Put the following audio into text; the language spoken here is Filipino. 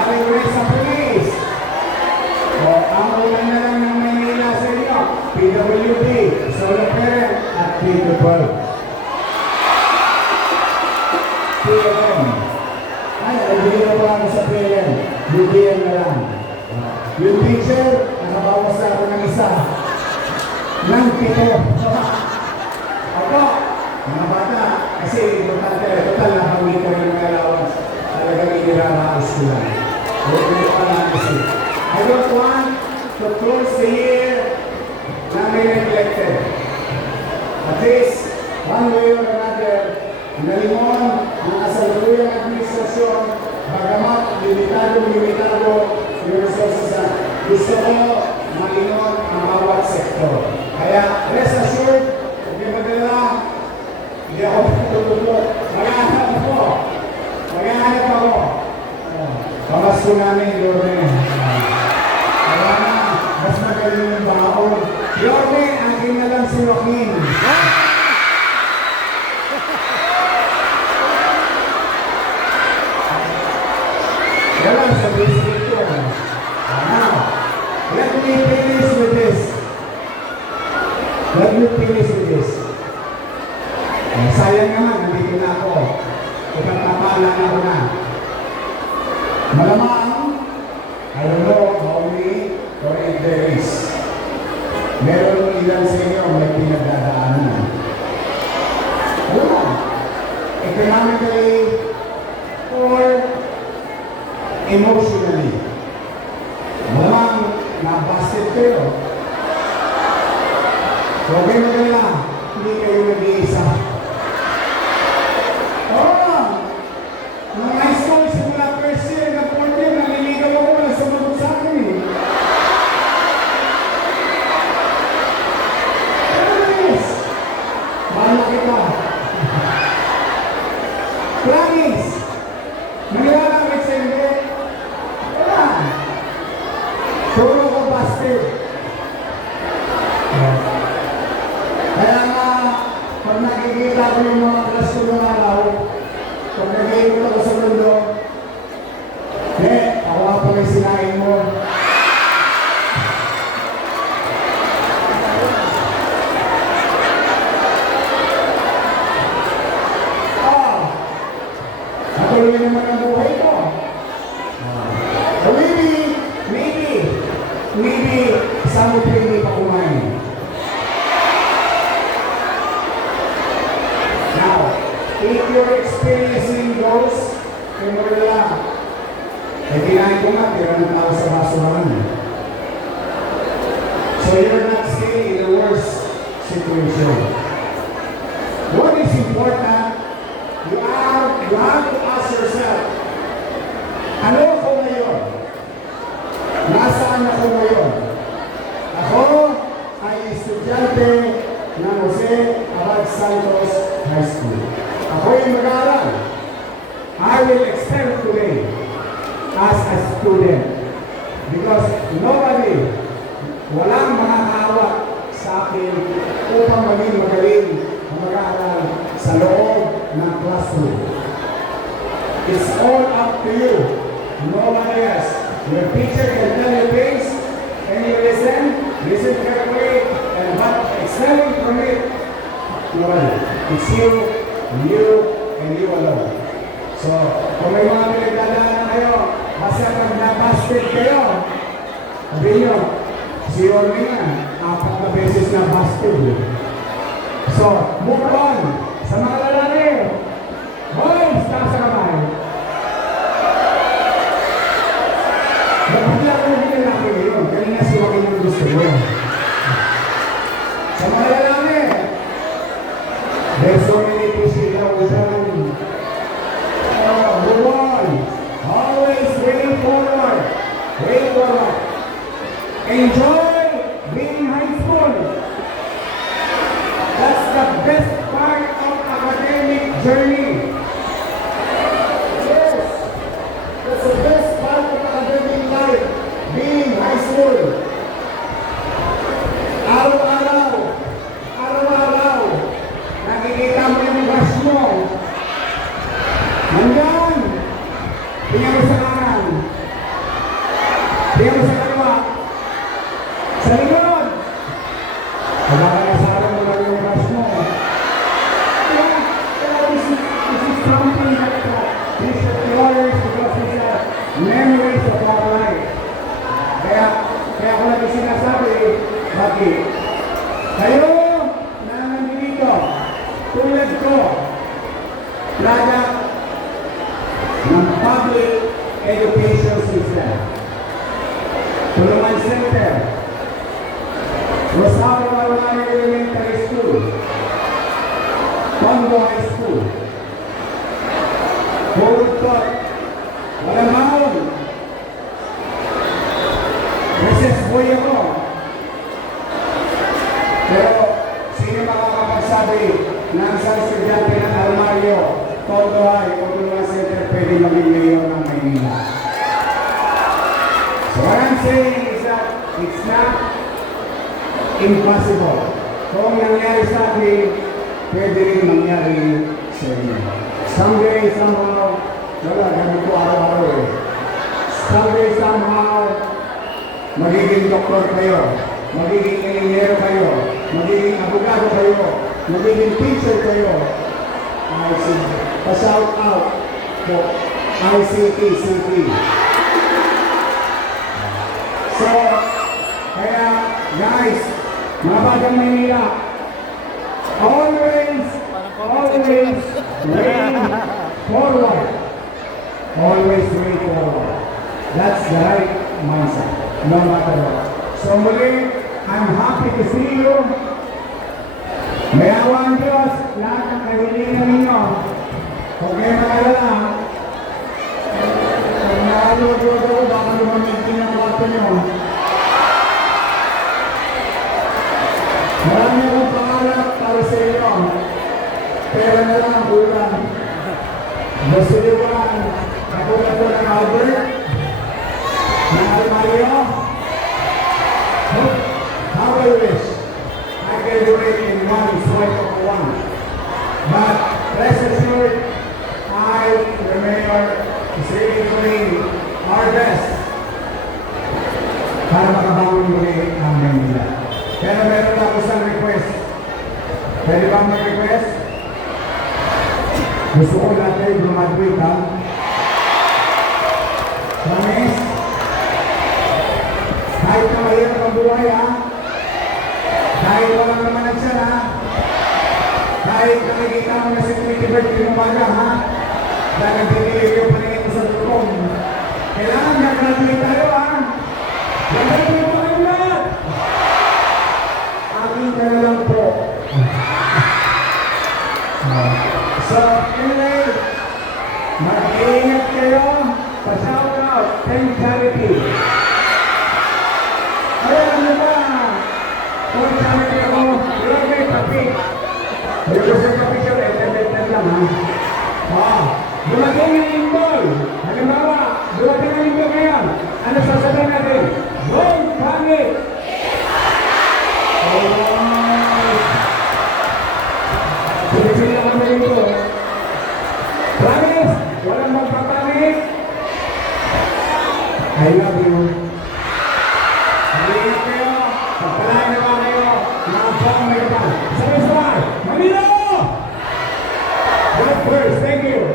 ating Reza Police. O, ang ulan na lang ng Manila sa inyo, PWD, Solo Parent, at P12. PLM. Ay, hindi na ba ako sa PLM? UDM na lang. Yung teacher, nakabawas na ako ng isa. Nang 7. Ako, mga bata, kasi importante, total na kami ka rin ng allowance. Talagang iniraraos ko lang. Huwag ko lang kasi. I don't want to close the year na may neglected. At least, one way or another, nalimon ng kasalukuyang administrasyon, bagamat limitado yung resources na gusto ko malingon ang bawat sektor. Kaya, rest assured, hindi madala, hindi ako tutulog. Maghahanap ako. Maghahanap ako. Pamasko namin, Yorme. Kaya na, mas magaling yung baon. Yorme, akin na lang si Joaquin. Yan lang sa basic ko. Now, let me finish with this. Let me finish with this. Sayang naman, nandito na ako. Ipagpapalan ako na. Malamang, I don't know how many or if there is. Meron ilan sa inyo may pinagdadaanan. Wala. Economically or emotionally. Malamang nabasted kayo. Huwag kayo magala. Hindi kayo nag-iisa. Nung high school, simula first year, na 14, naliligaw ako na sumunod sa akin eh. Promise! Mahal kita. Promise! Maniwala ka sa hindi? Wala. Turo ko busted. Kaya nga, pag nakikita ko yung mga class ko ng araw, pag nag-iikot ako sa mundo, ako nga pa may sinain mo. Natuloy naman ang buhay ko. Maybe, some of you hindi pa kumain. Now, if you're experiencing those, kaya mo lang, kinain ko nga, tira ng tao sa basurahan. So you're not staying in the worst situation. What is important, you have to ask yourself, ano ako ngayon? Nasaan ako ngayon? Ako ay estudyante ng Jose Abad Santos High School. Ako ay mag-aaral. I will excel today as a student because nobody, walang makakahawak sa akin upang maging magaling ang mag-aaral sa loob ng classroom. It's all up to you. Nobody else. Your teacher can tell you things and you listen carefully, and but excelling from it, well, it's you and you alone. So, kung may mga pinagdadaanan kayo, basta pag nabasted kayo, sabihin nyo, si Orme nga, 4 na beses na busted. So, move on sa mga lalaki. Boys, taas sa kamay. Bakit lang hindi lalaki ngayon? Kanina si Joaquin ang gusto mo. Sa mga lalaki, there's so many pieces that was done. Move on. Always way forward. Way forward. Enjoy being high school. That's the best part of academic journey. Yes. That's the best part of academic life. Being high school. Araw-araw. Araw-araw. Nakikita mo yung brush mo. Nandyan. Tingnan mo sa kanan. Tingnan mo sa kaliwa. Sa likod. Wala ka na sa alam mo lang yung rush mo. This is something that this requires because it's a memories of our life. Kaya ko lagi sinasabi, bakit? Kayo na nandito, tulad ko, product ng public education system. Tulungan Center, Rosario Maruay Elementary School, Tondo High School, Forward Court, Walamahon, Mrs. Boy ako. Pero sino makakapagsabi na ang isang estudyante ng Almario, Tondo High o Tulungan Center pwede maging mayor ng Maynila? So what I'm saying is that it's not impossible. Kung nangyari sa akin, pwede rin mangyari sa inyo. Someday, somehow, wala, gamit ko araw-araw eh. Someday, somehow, magiging doktor kayo, magiging engineer kayo, magiging abogado kayo, magiging teacher kayo. Pa-shout out po, ICT. So, kaya guys, mga batang Maynila, always way forward. Always way forward. That's the right mindset, no matter what. So muli, I'm happy to see you. May awa ang Diyos, lahat ng kahilingan ninyo. Huwag kayo makalala. Kung naalugod ako, baka lumamitin ang kwarto nyo. Marami akong pangarap para sa inyo. Pera na lang ang kulang. Gusto nyo ba katulad ko ng Albert? Ng Almario? How I wish I can do it in one swipe of one. But rest assured, I, the mayor, is really doing our best para makabangon muli ang Maynila. Pero meron ako isang request. Pwede ba mag-request? Gusto ko lahat kayo graduate, ha? Promise? Kahit na mahirap ang buhay, ha? Kahit walang naman ang siya, ha? Kahit nakikita mo na si Tweety Bird pinumaga, ha? Dahil nagdidilig yung paningin mo sa tulong. Kailangan mag-graduate tayo, ha? Graduate mo kayo lahat! Akin ka na lang po. So, anyway, mag-iingat kayo. Pa-shout out, thank charity. Ayan, ano ba? Kung charity ako, grabe, kapi. Dito sa kapi siya, etent lang, ha? Dumating yung imbol. Halimbawa, dumating yung imbol ngayon. Ano sasabihin natin? Don't panic! Sili-sili ako na dito. Promise, walang magpapanik. I love you. Halina kayo. Pagpalain naman kayo. Mga pang may kapal. Sabay-sabay. Manila! God first. Thank you.